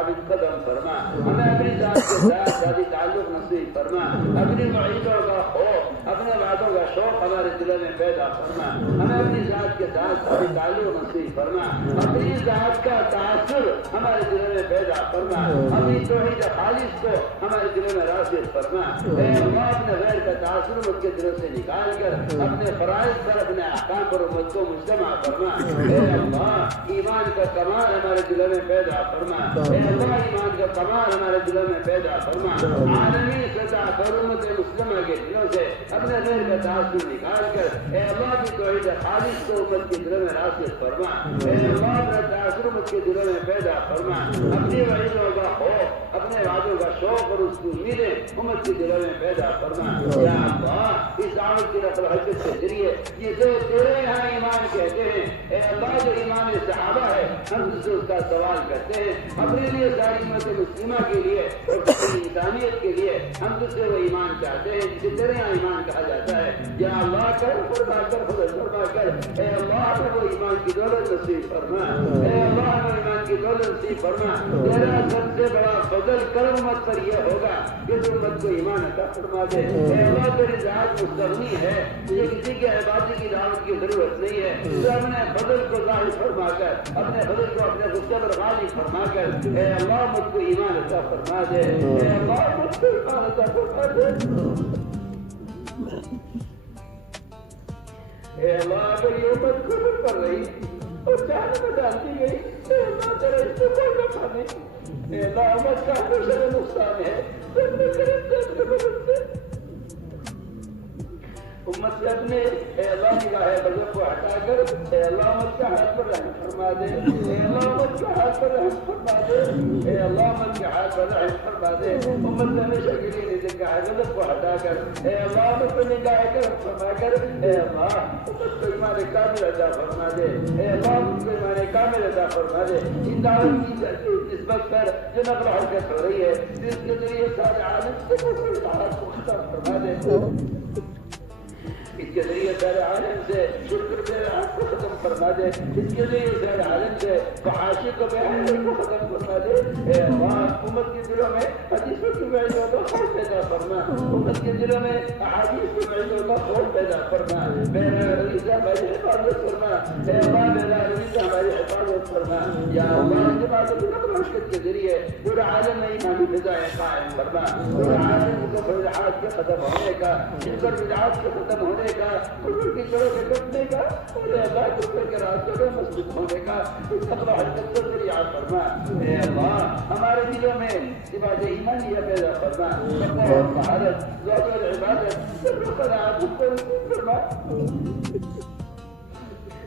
ثابت قدم فرما, ہمیں اپنی ذات کے ساتھ ذاتی تعلق نصیب فرما, اپنی وعیدوں کا خوف, اپنے وعدوں کا شوق ہمارے دلوں میں پیدا فرما, ہمیں اپنی ذات کے ساتھ ذاتی تعلق نصیب فرما, اپنی ذات کا تاثر ہمارے دلوں میں پیدا فرما, اپنی توحید خالص کو ہمارے دلوں میں راسخ فرما. اے اللہ اپنے غیر کا تاثر امت کے دلوں سے نکال کر اپنے فرائض پر, اپنے احکام پر امت کو مجتمع فرما. اے اللہ ایمان کا کمال ہمارے دلوں میں پیدا فرما, اے اللہ ایمان کا کمال ہمارے دلوں میں پیدا فرما. عالمی سطح پر امت مسلمہ کے دلوں سے اپنے غیر کا تاثر نکال کر اے اللہ کی توحید خالص کو امت کے دلوں میں راسخ فرما. اے اللہ اپنا تاثر امت کے دلوں میں پیدا فرما, اپنی وعیدوں کا خوف, اپنے وعدوں کا شوق اور اس کی امیدیں امت کے دلوں میں پیدا فرما. یا اللہ اس دعوت کی نقل و حرکت کے ذریعے جسے تیرے یہاں ایمان کہتے ہیں, اے اللہ جو ایمان صحابہ ہے ہم تجھ سے اس کا سوال کرتے ہیں, اپنے لیے ساری امت مسلمہ کے لیے اور پوری انسانیت کے لیے ہم تجھ سے وہ ایمان چاہتے ہیں جسے تیرے یہاں ایمان کہا جاتا ہے. یا اللہ کر فرما کر فضل فرما کر, اے اللہ ہمیں وہ ایمان کی دولت نصیب فرما, اے اللہ ہمیں ایمان کی دولت نصیب فرما. تیرا سب سے بڑا فضل کرم امت پر یہ ہوگا کہ تو امت کو ایمان عطا فرما دے. اے اللہ تیری ذات مستغنی ہے, تجھے کسی کے عبادت کی دعوت کی ضرورت نہیں ہے. تو اپنے فضل کو ظاہر فرما کر, اپنے فضل کو اپنے غصے پر غالب فرما کر اے اللہ مجھ کو ایمان عطا فرما دے. اے اللہ مجھ کو ایمان عطا فرما دے. اے اللہ اگر یہ امت کفر کر رہی اور جہنم میں ڈالتی گئی, اے اللہ تیرا اس کو کوئی نفع نہیں. اے اللہ امت کا ہمیشہ نقصان ہے, امت سے اپنے اے اللہ کی راہ بغیر کو ہٹا کر اے اللہ امت کا ہاتھ پر رحم فرما دے. اے اللہ امت کے ہاتھ پر رحم فرما دے. اے اللہ امت کے ہاتھ پر رحم فرما دے. امت سے ہمیشہ کے لیے نظر کا غضب کو ہٹا کر اے اللہ امت کو نگاہ کرم فرما کر اے اللہ امت کو ایمان کامل عطا فرما دے. اے اللہ امت کو ایمان کامل عطا فرما دے. ان دعوت کی نسبت پر جو نقل و حرکت ہو رہی ہے جس کے ذریعے سارے عالم سے کو ختم فرما دے. اس کے ذریعے سارے عالم سے شکر کو ختم فرما دے. اس کے ذریعے سارے عالم سے فحاشی کو ختم فرما دے. اے اللہ امت کے دلوں میں حدیثوں کی وعدوں کا خوف پیدا فرما, امت کے دلوں میں احادیث کی وعدوں کا خوف پیدا فرما. میرا رضا ہماری حفاظت فرما. اے اللہ میرا رضا ہماری حفاظت فرما. یا اللہ جماعت کی نقل و حرکت کے ذریعے پورے عالم میں ایمانی فضائیں قائم فرما. پورے عالم کو بدعات کے ختم ہونے کا, شرک بدعات کے ختم ہونے کا, کفر کی جڑوں سے کٹنے کا اور اللہ کفر کے راستوں میں مضبوط ہونے کا نقل و حرکت کو ذریعہ فرما. اے اللہ ہمارے دلوں میں صفات ایمانیہ پیدا فرما. تقویٰ اور طہارت, ذوق اور عبادت سب کو قناعت کو فرما.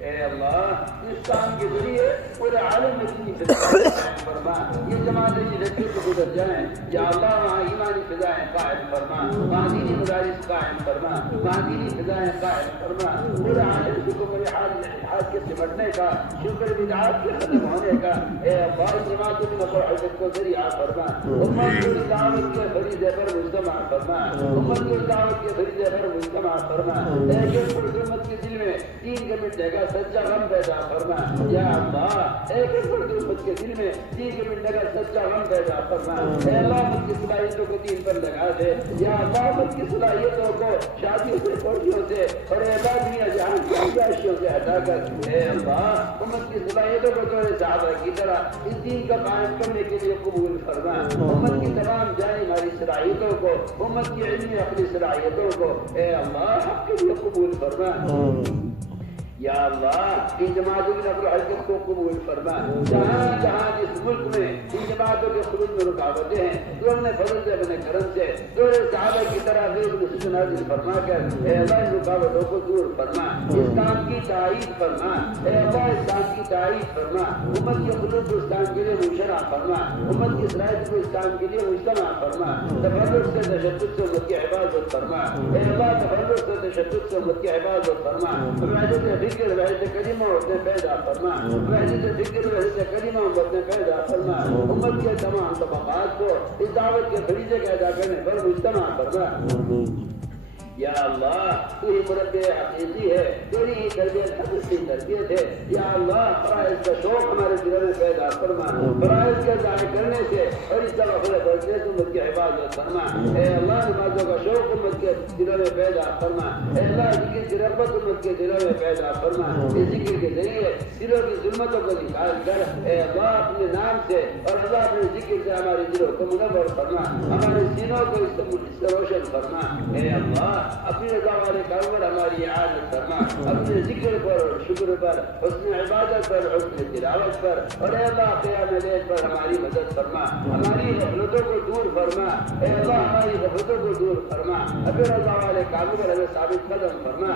اے اللہ اس کام کے ذریعے پورے عالم میں اتنی فضائیں قائم فرما. یہ جماعتیں جدھر کو گزر جائیں یا اللہ وہاں ایمانی فضائیں قائم فرما, وہاں دینی مدارس قائم فرما, وہاں دینی فضائیں قائم فرما. پورے عالم کو میرے حال کے سمٹنے کا, شکر بدعات کے ختم ہونے کا اے اللہ جماعتوں کی نقل و حرکت کو ذریعہ فرما. امت کی دعوت کے فریضے پر مجتمع فرما. امت کی دعوت کے فریضے پر مجتمع فرما. ایک امت کے دل میں دین کے مٹنے کا سچا غم پیدا فرما. یا اللہ ایک امت کے دل میں دین کے مٹنے کا سچا غم پیدا فرما. اے اللہ امت کی صلاحیتوں کو دین پر لگا دے. یا اللہ امت کی صلاحیتوں کو شادیوں سے, کوٹیوں سے اور دنیا جہاں کی عیاشیوں سے ہٹا کر اے اللہ امت کی صلاحیتوں کو تیرے صحابہ کی طرح اس دین کا قائم کرنے کے لیے قبول فرما. امت کی تمام جانی ہماری صلاحیتوں کو, امت کی علمی عقلی صلاحیتوں کو اے اللہ حق کے لیے قبول فرما. یا اللہ ان جماعتوں کی نقل و حرکت کو قبول فرما. جہاں جہاں جس ملک میں ان جماعتوں کے خروج میں رکاوٹیں ہیں تو اپنے فضل سے, اپنے کرم سے تیرے صحابہ کی طرح نازل فرما کر اے اللہ ان رکاوٹوں کو دور فرما. اس کام کی تائید فرما. اے اللہ اس کام کی تائید فرما. امت کے خلوص کو اس کام کے لیے مشرع فرما. امت کی صلاحیت کو اس کام کے لیے مجتمع فرما. تفرق سے تشدد سے امت کی حفاظت فرما. اے اللہ تفرق سے تشدد سے امت کی حفاظت فرما. ذکر وحدت کریمہ اپنے پیدا فرما. وحدت ذکر وحدت کریمہ اپنے پیدا فرما. امت کے تمام طبقات کو اس دعوت کے فریضے کا ادا کرنے پر مجتمع فرما. یا اللہ تو ہی مربی حقیقی ہے، تیری ہی تربیت حقیقی تربیت ہے۔ یا اللہ فرائض کا شوق ہمارے دلوں میں پیدا فرما، فرائض کے ضائع کرنے سے اور اس کا غفلت کرنے سے امت کی حفاظت فرما۔ اے اللہ نمازوں کا شوق امت کے دلوں میں پیدا فرما، اے اللہ ذکر کی رغبت امت کے دلوں میں پیدا فرما۔ اس ذکر کے ذریعے دلوں کی ظلمتوں کو نکال کر اے اللہ اپنے نام سے اور اللہ اپنے ذکر سے ہمارے دلوں کو منور فرما، ہمارے سینوں کو اس سے روشن فرما۔ اے اللہ اپنی رضا والے کام پر ہماری اعانت فرما، اپنے ذکر پر اور شکر پر، حسن عبادت پر، حسن تلاوت پر، اور اے اللہ قیام لیل پر ہماری مدد فرما، ہماری غفلتوں کو دور فرما۔ اے اللہ ہماری غفلتوں کو دور فرما، اپنے رضا والے کام پر ہمیں ثابت قدم فرما۔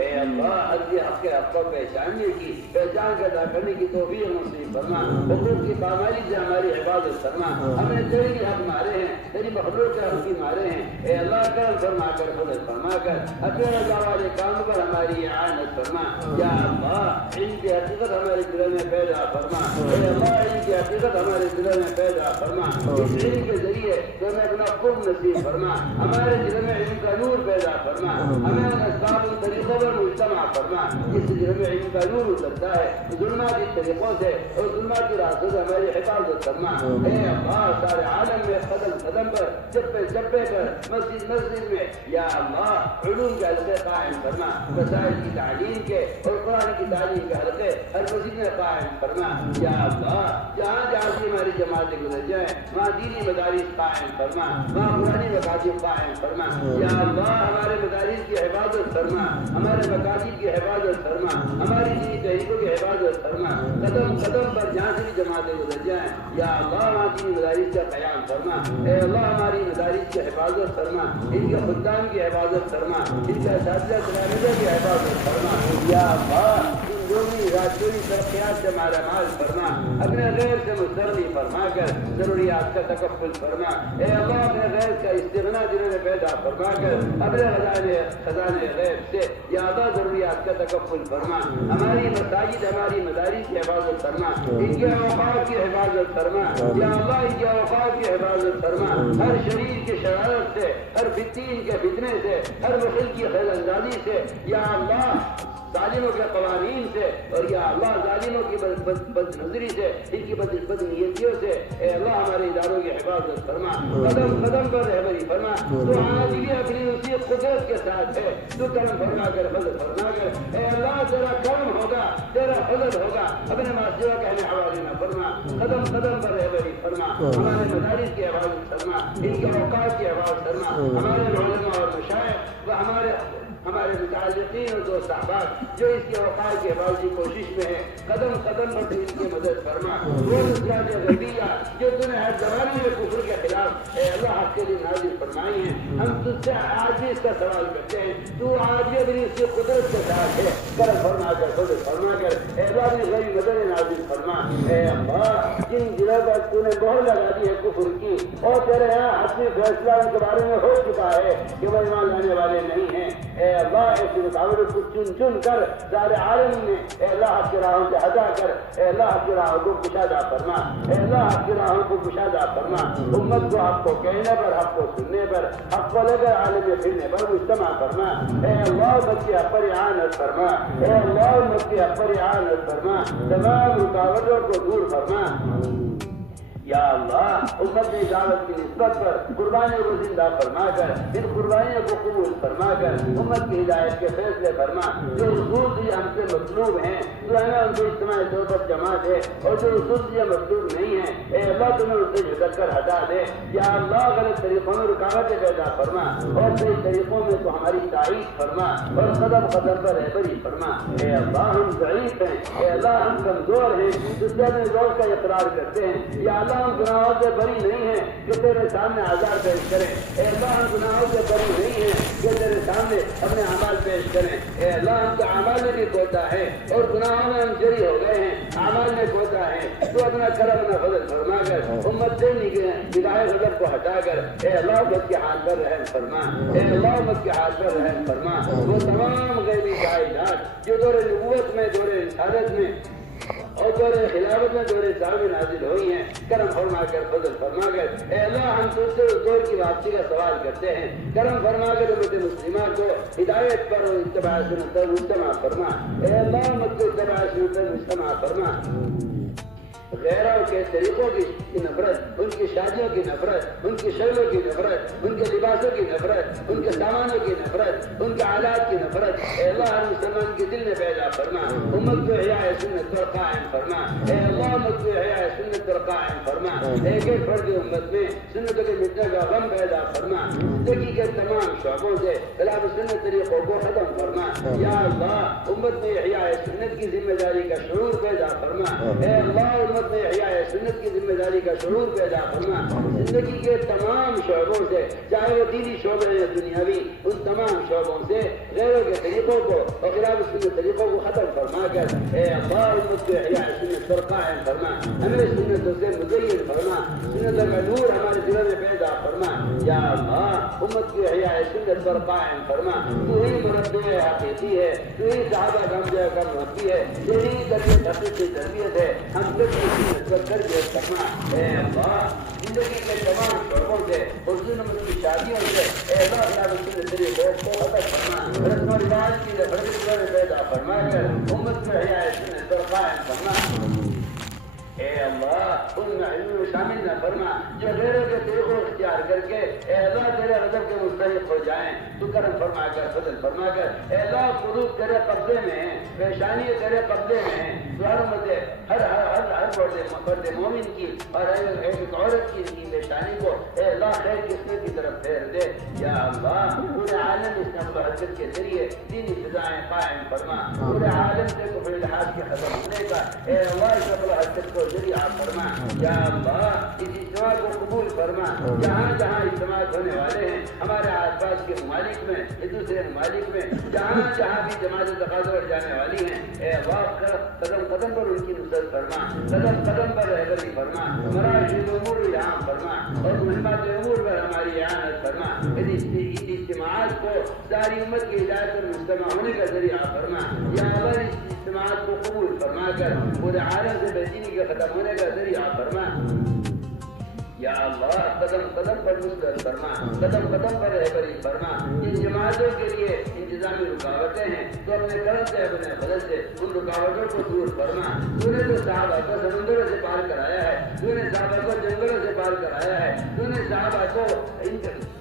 اے اللہ عرضی حق کے حق کو پہچاننے کی، پہچان کے ادا کرنے کی توفیق نصیب فرما، حقوق کی پامالی سے ہماری حفاظت فرما۔ ہمیں تیری حق مارے ہیں، تیری مخلوق کے حق کی مارے ہیں، اے اللہ کرم فرما کر فضل فرما کر اپنے رضا والے کام پر ہماری اعانت فرما۔ یا اللہ علم کی حقیقت ہمارے دلوں میں پیدا فرما، اے اللہ علم کی حقیقت ہمارے دلوں میں پیدا فرما۔ اس علم کے ذریعے تو ہمیں اپنا قرب نصیب فرما، ہمارے دلوں میں علم کا نور پیدا فرما، ہمیں ان اسباب ان طریقوں مجتمع فرما جس سے ہمیں علم کا نور اترتا ہے، ظلماتی طریقوں سے اور ظلماتی راستوں سے ہماری حفاظت فرما۔ اے اللہ سارے عالم میں قدم قدم پر، چپے چپے پر، مسجد مسجد میں یا اللہ علوم کے حلقے قائم فرما، مسائل کی تعلیم کے اور قرآن کی تعلیم کے حلقے ہر مسجد میں قائم فرما۔ یا اللہ جہاں جہاں سے ہماری جماعتیں گزر جائیں وہاں دینی مدارس قائم فرما، وہاں قرآنی مکاتب قائم فرما۔ یا اللہ ہمارے مدارس کی حفاظت فرما، ہمارے مکاتب کی حفاظت فرما، ہماری دینی تحریکوں کی حفاظت فرما۔ قدم قدم پر جہاں سے بھی جماعتیں گزر جائیں یا اللہ وہاں دینی مدارس کا قیام فرما۔ اے اللہ ہماری مدارس کی حفاظت فرما، ان کے خدام کی حفاظت فرما، ان کے اساتذہ تلامذہ کی حفاظت فرما۔ یا اللہ دینی راجوری ترقیات سے مالا مال فرما، اپنے غیر سے مستغنی فرما کر ضروریات کا تکفل فرما۔ اے اللہ اپنے غیر کا استغنا دلوں میں پیدا فرما کر اپنے خزانے غیب سے یا اللہ ضروریات کا تکفل فرما۔ ہماری مساجد ہماری مدارس کی حفاظت فرما، ان کے اوقات کی حفاظت فرما۔ یا اللہ ان کے اوقات کی حفاظت فرما، ہر شریر کی شرارت سے، ہر فتین کے فتنے سے، ہر مخل کی خیل اندازی سے یا اللہ ظالموں کے قوانین سے اور یا اللہ ظالموں کی بد نظری سے، ان کی بد نیتیوں سے اے اللہ ہمارے اداروں کی حفاظت فرما، قدم قدم پر رہبری فرما۔ تو آج بھی اپنی اسی قدرت کے ساتھ ہے، تو کرم فرما کر فضل فرما کر اے اللہ تیرا کرم ہوگا، تیرا فضل ہوگا، اپنے معاشرہ کا ہمیں حوالے نہ فرما، قدم قدم پر رہبری فرما، ہمارے مدارس کی حفاظت فرما، ان کے اوقات کی حفاظت فرما، ہمارے علماء اور مشائخ و ہمارے متعلقین اور دوست احباب جو اس کے اوقات کی حفاظت کی کوشش میں ہیں، قدم قدم پر ان کی مدد فرما۔ وہ نصرات غیبیہ جو تو نے ہر زمانے میں کفر کے خلاف اے اللہ آپ کے لیے نازل فرمائی ہیں، ہم تجھ سے آج بھی اس کا سوال کرتے ہیں، تو آج بھی اپنی اس کی قدرت کے ساتھ ہے، کرم فرما کر فضل فرما کر اے اللہ اپنی غیبی مدد نازل فرما۔ اے اللہ جن دلوں پر تو نے مہر لگا دی ہے کفر کی اور تیرے یہاں اپنی فیصلہ ان کے بارے میں ہو چکا ہے کہ وہ ایمان لانے والے نہیں ہیں، اے اللہ ایسی رکاوٹوں کو چن چن کر سارے عالم میں اے اللہ آپ کی راہوں سے ہٹا کر اے اللہ آپ کی راہوں کو کشادہ فرما، اے اللہ آپ کی راہوں کو کشادہ فرما۔ امت کو آپ کو کہنے پر، حق کو سننے پر، حق کو لے کر عالم میں پھرنے پر مجتمع فرما۔ اے اللہ امت کی حق پر اعانت فرما، اے اللہ امت کی حق پر اعانت فرما، تمام رکاوٹوں کو دور فرما۔ یا اللہ امت کی دعوت کی نسبت پر قربانیوں کو زندہ فرما کر ان قربانیوں کو قبول فرما کر امت کی ہدایت کے فیصلے فرما۔ جو اصول بھی ہم سے مطلوب ہیں تو ہمیں ان کو اجتماعی طور پر جمع دے، اور جو اصول بھی مطلوب نہیں ہیں اے اللہ تمہیں ان سے جھٹک کر ہٹا دے۔ یا اللہ غلط طریقوں میں رکاوٹیں پیدا فرما اور صحیح طریقوں میں تو ہماری تائید فرما اور قدم قدم پر رہبری فرما۔ اے اللہ ہم ضعیف ہیں، اے اللہ ہم کمزور ہیں، جس سے اپنے ذوق کا اقرار کرتے ہیں۔ یا اللہ ہم گناہوں سے بری نہیں ہیں کہ تیرے سامنے آزار پیش کریں، اے اللہ ہم گناہوں سے بری نہیں ہیں کہ تیرے سامنے اپنے اعمال پیش کریں۔ اے اللہ ہم کے اعمال میں بھی کوتا ہے اور گناہوں میں ہم جری ہو گئے ہیں، اعمال میں کوتا ہے، تو اپنا کرم اپنا فضل فرما کر امت سے نگاہ غضب کو ہٹا کر اے اللہ امت کے حال پر رحم فرما، اے اللہ امت کے حال پر رحم فرما۔ وہ تمام غیبی کائنات جو دور نبوت میں، دور رسالت میں اور دور خلافت میں دور صحابہ نازل ہوئی ہیں، کرم فرما کر فضل فرما کر اے اللہ ہم تجھ سے اس دور کی واپسی کا سوال کرتے ہیں، کرم فرما کر امت مسلمہ کو ہدایت پر اتباع سنت پر مجتمع فرما، اے اللہ امت کو اتباع سنت پر مجتمع فرما، غیروں کے طریقوں کی نفرت، ان کی شادیوں کی نفرت، ان کی شکلوں کی نفرت، ان کے لباسوں کی نفرت، ان کے سامانوں کی نفرت، ان کے آلات کی نفرت اے اللہ ہر مسلمان کے دل میں پیدا فرما، امت کو احیاء سنت پر قائم فرما، اے اللہ امت کو احیاء سنت پر قائم فرما، ایک ایک فرد امت میں سنتوں کے مٹنے کا غم پیدا فرما، زندگی کے تمام شعبوں سے خلاف سنت طریقوں کو ختم فرما، یا اللہ امت میں احیاء سنت کی ذمہ داری کا شعور پیدا فرما، اے اللہ امت میں احیاء سنت کی ذمہ داری کا شعور پیدا کرنا، زندگی کے تمام شعبوں سے چاہے وہ دینی شعبے یا دنیاوی، ان تمام شعبوں سے غیروں کے طریقوں کو اور خلاف سنت طریقوں کو ختم فرما کر اے اللہ امت کو احیاء سنت پر قائم فرما، ہمیں سنتوں سے مزین فرما، سنتوں کا نور ہمارے دلوں میں پیدا فرما، یا اللہ امت کو احیاء سنت پر قائم فرما، تو ہی مربی حقیقی ہے، تو ہی صحابہ کا مربی ہے، تیری تربیت حقیقی تربیت ہے، ہم سب کر کے کرنا اے اللہ زندگی کے تمام شعبوں سے حضور نمبر کی شادیوں سے اے اللہ اللہ رسول طریقوں کو ختم فرما، رسم و رواج کی فرقوں میں پیدا فرما کر امت میں حیاء سنت پر قائم فرما، اے اللہ ان میں علم میں شامل نہ فرما جو غیروں کے طریقوں اختیار کر کے اے اللہ تیرے غضب کے مستحق ہو جائیں، تو کرم فرما کر فضل فرما کر اے اللہ قلوب تیرے قبضے میں ہیں، پیشانی تیرے قبضے میں ہیں، تو ہر امت ہر فرد مومن کی اور ایک عورت کی پیشانی کو اے اللہ خیر قسمت کی طرف پھیر دے، یا اللہ پورے عالم اس نقل و حرکت کے ذریعے دینی فضائیں قائم فرما، پورے عالم سے کفر الحاد کے ختم ہونے کا اے اللہ اس نقل و حرکت کو ذریعہ فرما، یا اللہ اس اجتماع کو قبول فرما، جہاں جہاں اجتماع ہونے والے ہیں ہمارے آس پاس کے ممالک میں دوسرے ممالک میں جہاں جہاں بھی جماعت تقاضا جانے والی ہیں اے اللہ قدم قدم پر ان کی نصرت فرما، قدم قدم پر رہبری فرما، مراحل امور الہام فرما اور مہمات امور پر ہماری اعانت فرما، اس اجتماعات کو ساری امت کی ہدایت پر مجتمع ہونے کا ذریعہ فرما، یا اللہ اس اجتماعات کو قبول فرما کر پورے عالم سے بے دینی کے ختم ہونے کا ذریعہ فرما، یا اللہ قدم قدم پر نصرت فرما، قدم قدم پر رہبری فرما، جن جماعتوں کے لیے انتظامی رکاوٹیں ہیں تو اپنے کرم سے اپنے فضل سے ان رکاوٹوں کو دور فرما، تو نے تو صحابہ کو سمندروں سے پار کرایا ہے، تو نے صحابہ کو جنگلوں سے پار کرایا ہے، تو نے صحابہ کو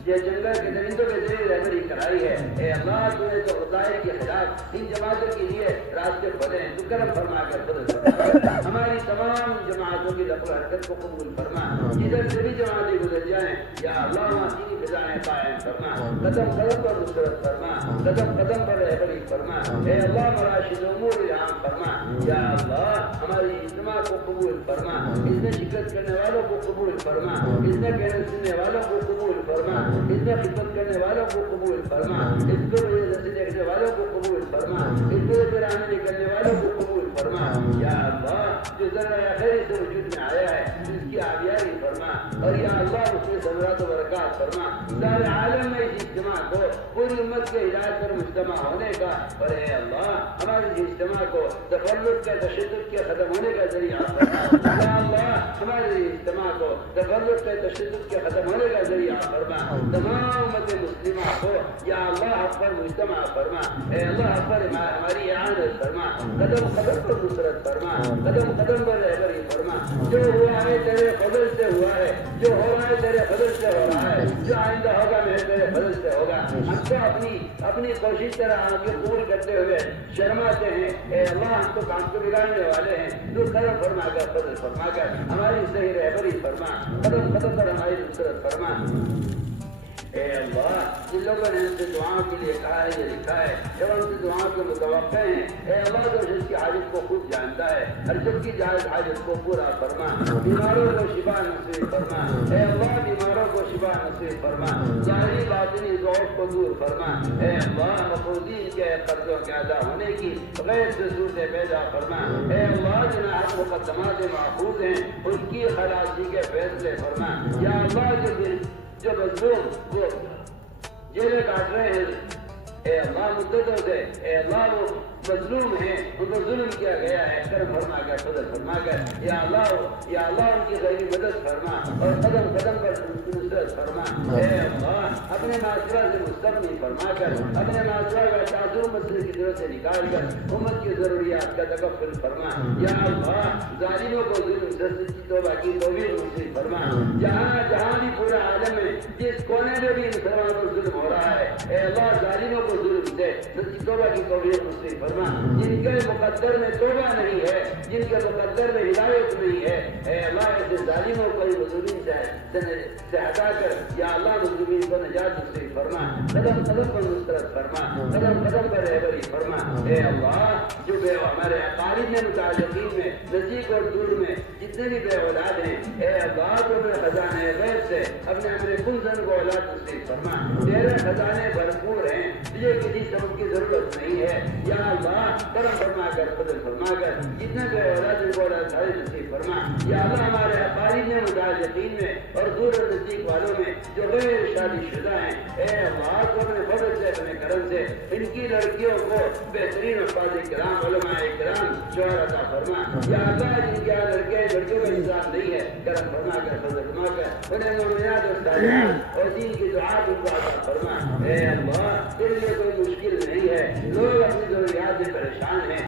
یہ جنگل کے درندوں کے ذریعے رہبری کرائی ہے، اے اللہ تو نے تو غدائر کے خلاف ان جماعتوں کے لیے راستے کھولے ہیں، تو کرم فرما کر فضل فرما، ہماری تمام جماعتوں کی نقل و حرکت کو قبول فرما، جدھر سے بھی جماعتیں گزر جائیں یا اللہ وہاں دینی فضائیں قائم فرما، قدم قدم پر نصرت فرما، قدم قدم پر رہبری فرما، اے اللہ مراشد امور الہام فرما، یا اللہ ہماری اجتماع کو قبول فرما، اس میں شرکت کرنے والوں کو قبول فرما، اس میں کہنے سننے والوں کو قبول فرما، اس میں خدمت کرنے والوں کو قبول فرما، اس کو دیکھنے والوں کو قبول فرما، اس کو پرانے نکلنے والوں کو قبول فرما، یا اللہ جو ذرا خیر سے وجود میں آیا ہے اس کی آبیاری فرما، اور یا اللہ اس میں ثمرات و برکات فرما، سارے عالم میں اس اجتماع کو پوری امت کے ہدایت پر مجتمع ہونے کا، اور اے اللہ ہمارے اس اجتماع کو تفرق کے تشدد کے ختم ہونے کا ذریعہ فرما، یا اللہ ہمارے اجتماع کو تفرق کے تشدد کے ختم ہونے کا ذریعہ فرما، تمام امت مسلمہ کو یا اللہ حق پر مجتمع فرما، اے اللہ حق پر ہماری اعانت فرما، قدم قدم پر نصرت فرما، قدم قدم پر رہبری فرما، جو ہوا ہے تیرے فضل سے ہوا ہے، جو ہو رہا ہے تیرے فضل سے ہو رہا ہے، جو آئندہ ہوگا میں تیرے فضل سے ہوگا، ہم تو اپنی کوشش طرح آگے پور کرتے ہوئے شرماتے ہیں، اے اللہ ہم تو کام کو بگاڑنے والے ہیں، تو کرم فرما کر فضل فرما کر ہماری صحیح رہبری فرما، قدم قدم پر ہماری نصرت فرما، اے اللہ جن لوگوں نے ہم سے دعاؤں کے لیے کہا ہے یہ لکھا ہے جب ہم سے دعاؤں کے متوقع ہیں، اے اللہ جو جس کی حاجت کو خود جانتا ہے ہر جب کی حاجت کو پورا فرما، بیماروں کو شفا نصیب فرما، اے اللہ بیماروں کو شفا نصیب فرما، ظاہری باطنی ضعف کو دور فرما، اے اللہ مقروضین کے قرضوں کے ادا ہونے کی غیر سے صورتیں پیدا فرما، اے اللہ جنہیں مقدمات محفوظ ہیں ان کی خلاصی کے فیصلے فرما، یا اللہ جو مظلوم وہ جیلیں کاٹ رہے ہیں اے اللہ مدتوں سے، اے اللہ وہ مظلوم ہیں ان پر ظلم کیا گیا ہے، کرم فرما کر فضل فرما کر یا اللہ ان کی غیر مدد فرما اور قدم قدم پر نصرت فرما۔ اے اللہ اپنے معاشرہ سے مستغنی فرما کر اپنے معاشرہ کا تعصب مسئلے کی ضرورت سے نکال کر امت کی ضروریات کا تکفل فرما۔ یا اللہ ظالموں کو ظلم سے توبہ کی توفیق نصیب فرما۔ جہاں بھی پورا عالم ہے، جس کونے میں بھی مسلمانوں کو ظلم ہو رہا ہے، اے اللہ ظالموں کو ظلم سے توبہ کی توفیق نصیب فرما۔ جن کے مقدر میں توبہ نہیں ہے، جن کے مقدر میں ہدایت نہیں ہے، اے اللہ ایسے ظالموں کو مظلومین سے ہٹا کر یا اللہ مظلومین کو نجات نصیب فرما، قدم قدم پر نصرت فرما، قدم قدم پر رہبری فرما۔ اے اللہ جو بے ہمارے اقارب میں متعلقین میں نزدیک اور دور میں جتنے بھی بے اولاد ہیں، اے اللہ تو اپنے خزانے غیب سے اپنے کنزن کو اولاد نصیب فرما۔ تیرے خزانے بھرپور ہیں، تجھے کسی سبب کی ضرورت نہیں ہے، یا اللہ کرم فرما کر فضل فرما کر جتنے بے اولاد ان کو اولاد نصیب فرما۔ یا اللہ ہمارے اقارب میں متعلقین میں اور دور اور نزدیک والوں میں جو غیر شادی شدہ ہیں، اے اللہ تو اپنے فضل سے اپنے کرم سے ان کی لڑکیوں کو بہترین افراد کرام علماء کرام شوہر عطا فرما۔ یا اللہ جن کے لڑکیوں کا انتظام نہیں ہے، کرم فرما کر فضل فرما کر انہیں مومنات اور صالحات اور دین کی دعات ان کو عطا فرما۔ اے اللہ تیرے لیے کوئی مشکل نہیں ہے، لوگ اپنی ضروریات سے پریشان ہیں۔